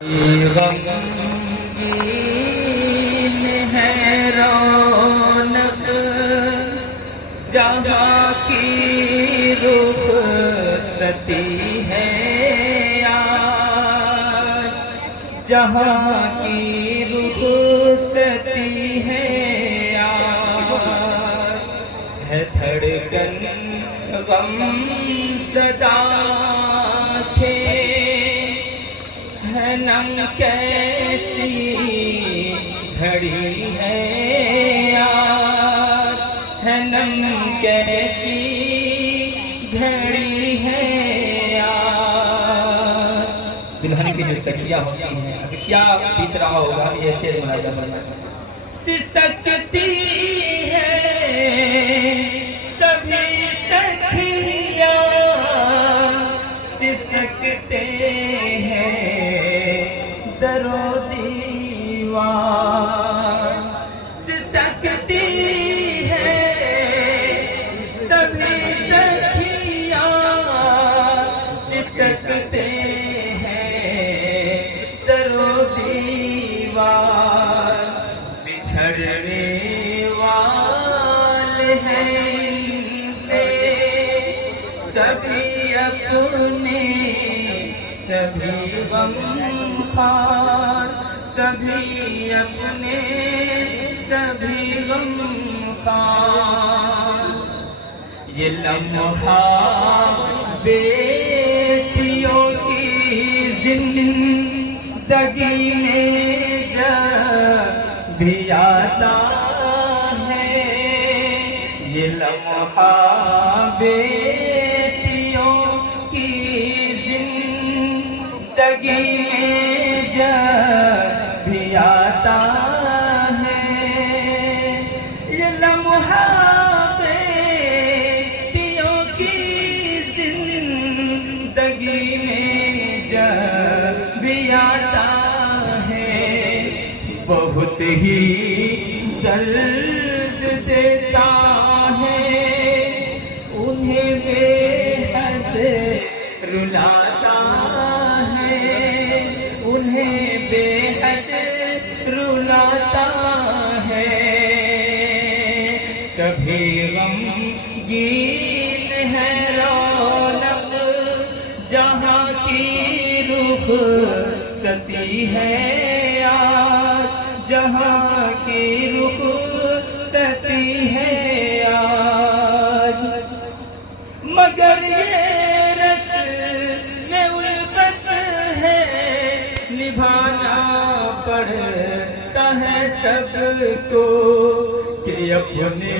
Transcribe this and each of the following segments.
गमगीन है रौनक जहाँ की रुखसती है आज, जहाँ की रुखसती है आज, है धड़कन गम सदा थे, है नम कैसी घड़ी है यार, है नम कैसी घड़ी है यार। दुल्हन की जो सखियां होती हैं, अब क्या बीत रहा होगा ये शेर मुलाजा करना। सिसकती है सभी सखियां, सिसकते दरो दीवार, सिसकती है सभी सखियां, सिसकते हैं दरो दीवार। बिछड़ने वाले हैं इनसे सभी अपने, सभी गमखार, सभी अपने, सभी गमखार। ये लम्हा बेटियों की जिंदगी में जब भी आता है, ये लम्हा बेटियों की जिंदगी में जब भी आता है, ये लम्हा बेटियों की जिंदगी में जब भी आता है, बहुत ही दर्द देता है, उन्हें बेहद रुलाता है, उन्हें बेहद रुलाता है। सभी गमगीन है रौनक जहाँ की रुखसती है आज, जहाँ की रुखसती है आज। मगर ये निभाना पड़ता है सबको कि अपने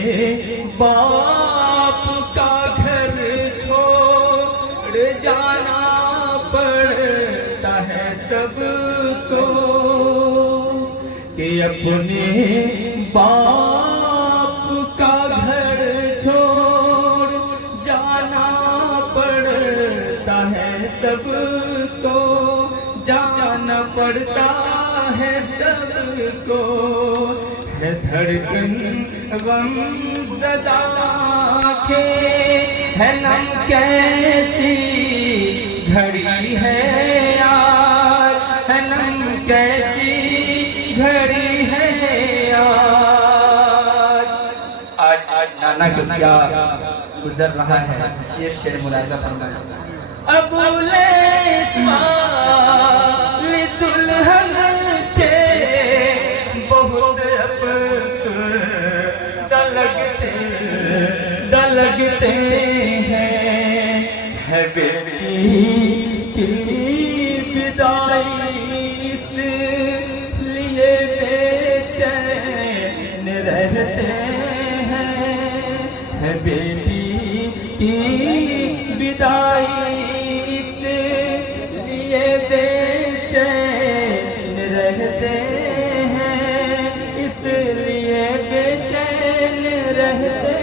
बाप का घर छोड़ जाना पड़ता है सबको, कि अपने बाप का घर छोड़ जाना पड़ता है सबको, जाना पड़ता है सबको। है धड़कन गम ज़दा के, है नम कैसी घड़ी है यार, है नम कैसी घड़ी है यार। आज नाना को क्या गुजर रहा है ये शेर मुलाजा फरमाया। अबूले इस्माइल दुल्हन के बहुत अफसरदा लगते हैं, बेटी की विदाई इसलिए बेचैन रहते हैं, बेटी की विदाई बेचैन रहते हैं, इसलिए बेचैन रहते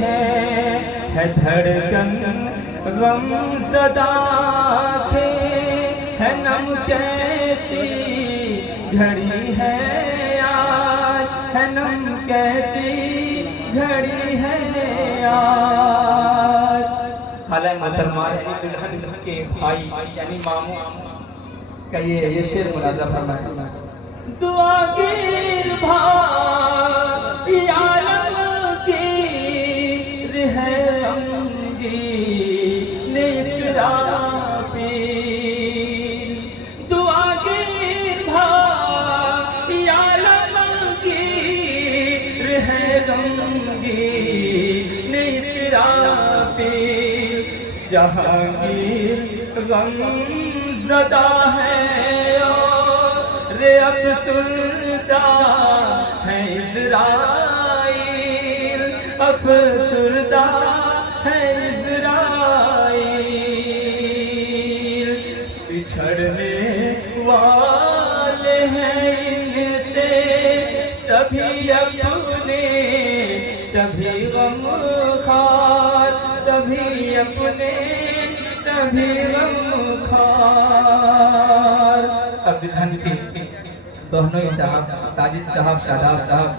हैं। है धड़कन गम ज़दा के, है नम कैसी घड़ी है आज, है नम कैसी घड़ी है आज। खाला मोहतरमा दुल्हन के भाई यानी मामू का ये शेर मुलाजा फरमाए। दुआ गिर भाई आलमगीर है गमगीन इसराफील, दुआ गिर भाई आलमगीर है गमगीन इसराफील। जहांगीर गमज़दा है रे अफसुरदा है इज़राइल, अफसुरदा है इज़राइल। बिछड़ने वाले हैं इनसे सभी अपने, सभी गमखार, सभी अपने, सभी गमखार। अब्दुल हनी के दोनों साहब, साजिद साहब, शादाब साहब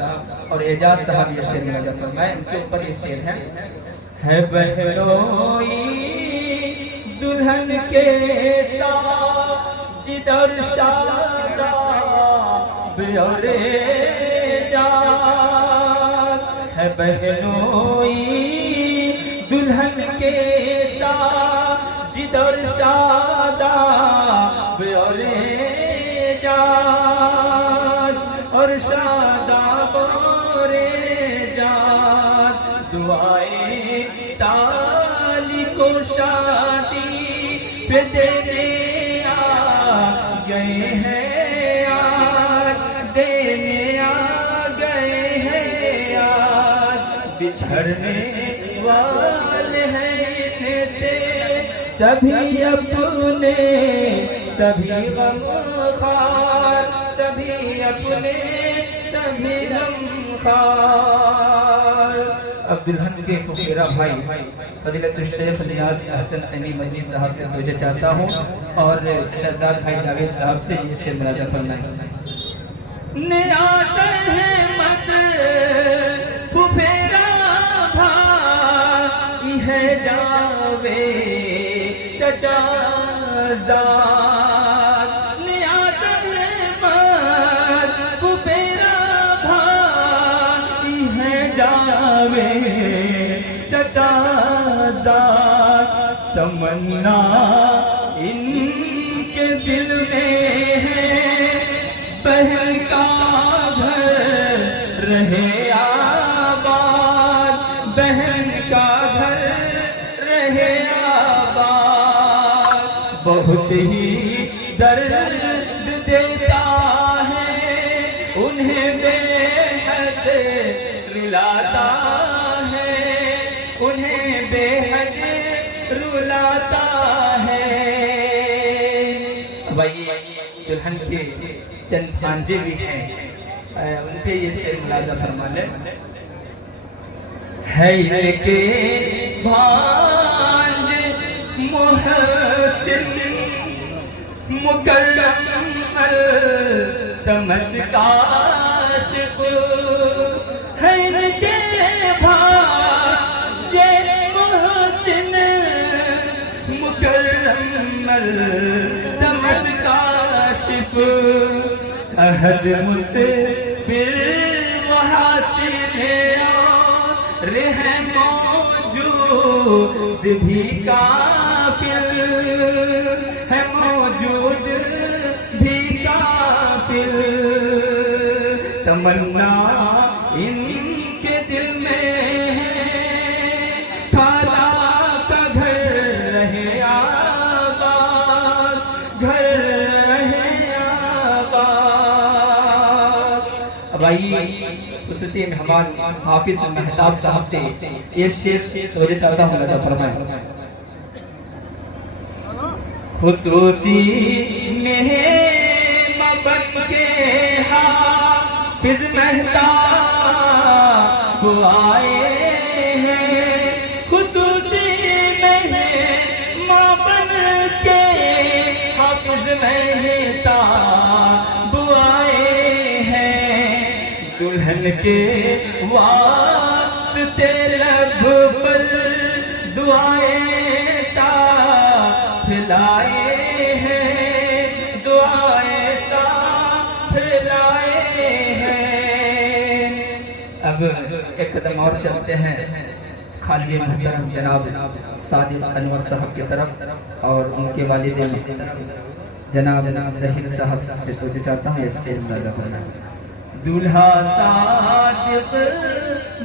और एजाज साहब ये शेर मुलाजा फरमाए। उनके ऊपर ये शेर है बहनोई दुल्हन के साजिद और शादाब और एजाज, है बहनोई दुल्हन के साजिद और शादाब और और शादाब और एजाज। दुआएं साली को शादी पे देने आ गए हैं यार, देने आ गए हैं यार। बिछड़ने वाले हैं इनसे सभी अपने, सभी गमखार, सभी अपने, सभी गमखार। अब्दुल हनी के फुकरा भाई फजीलत शेख नियाज हसन अली मदनी साहब से दुआ चाहता हूँ और चचाजाद भाई जावेद साहब से ये शेर मुलाजा फरमाए। नियाज अहमद फुफेरा भाई है जावे चचाजाद, नियाज अहमद फुफेरा भाई है जावे चचाजाद। तमन्ना इनके दिल में है बहन का घर रहे आबाद, बहन का घर रहे आबाद। बहुत ही दर्द देता है उन्हें बेहद रुलाता है, उन्हें बेहद रुलाता है। भाई दुल्हन के चंद भांजे भी हैं, उनके ये शेर मुलाजा फरमा ले। है के भांज मुहसिन मुकर्रम तमशकाशिफ, है के भांजे मुहसिन मुकर्रम तमशकाशिफ। अहद मुस्बिर वहासिल रह मौजूद भी काफिल, है मौजूद भी काफिल। तमन्ना इनके दिल में है खाला का घर रहे आबाद, घर रहे आबाद। भाई खुसूसी मेहमान हाफिज मेहताब साहब से ये शेर मुझे चाहता हूँ मुलाजा फरमाए। खुसूसी मेहमान के हाफिज मेहताब आए हैं, खुसूसी मेहमान के हाफिज मेहताब आए हैं। दुल्हन के वास्ते लब पर दुआएं साथ लाए हैं, दुआ अब एक कदम और चलते हैं खालिद मुहतरम जनाब सादिक अनवर साहब की तरफ और उनके वालिदैन जनाब जहीर साहब से पूछना चाहता हूँ इससे होना। दूल्हा सादिक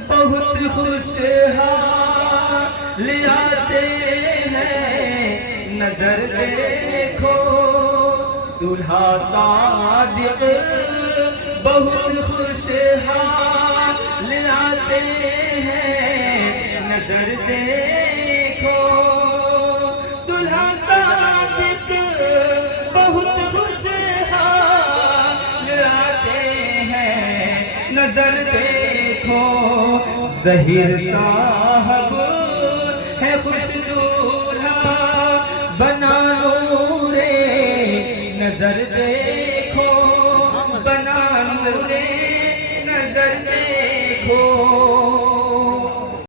बहुत खुशहाल आते हैं नजर देखो, दूल्हा सादिक बहुत खुशहाल आते हैं नजर देखो, दूल्हा सादिक बहुत खुशहाल आते हैं नजर देखो, ज़हीर साहब है खुश दूल्हा बना नूरे नजर देखो, बना नूरे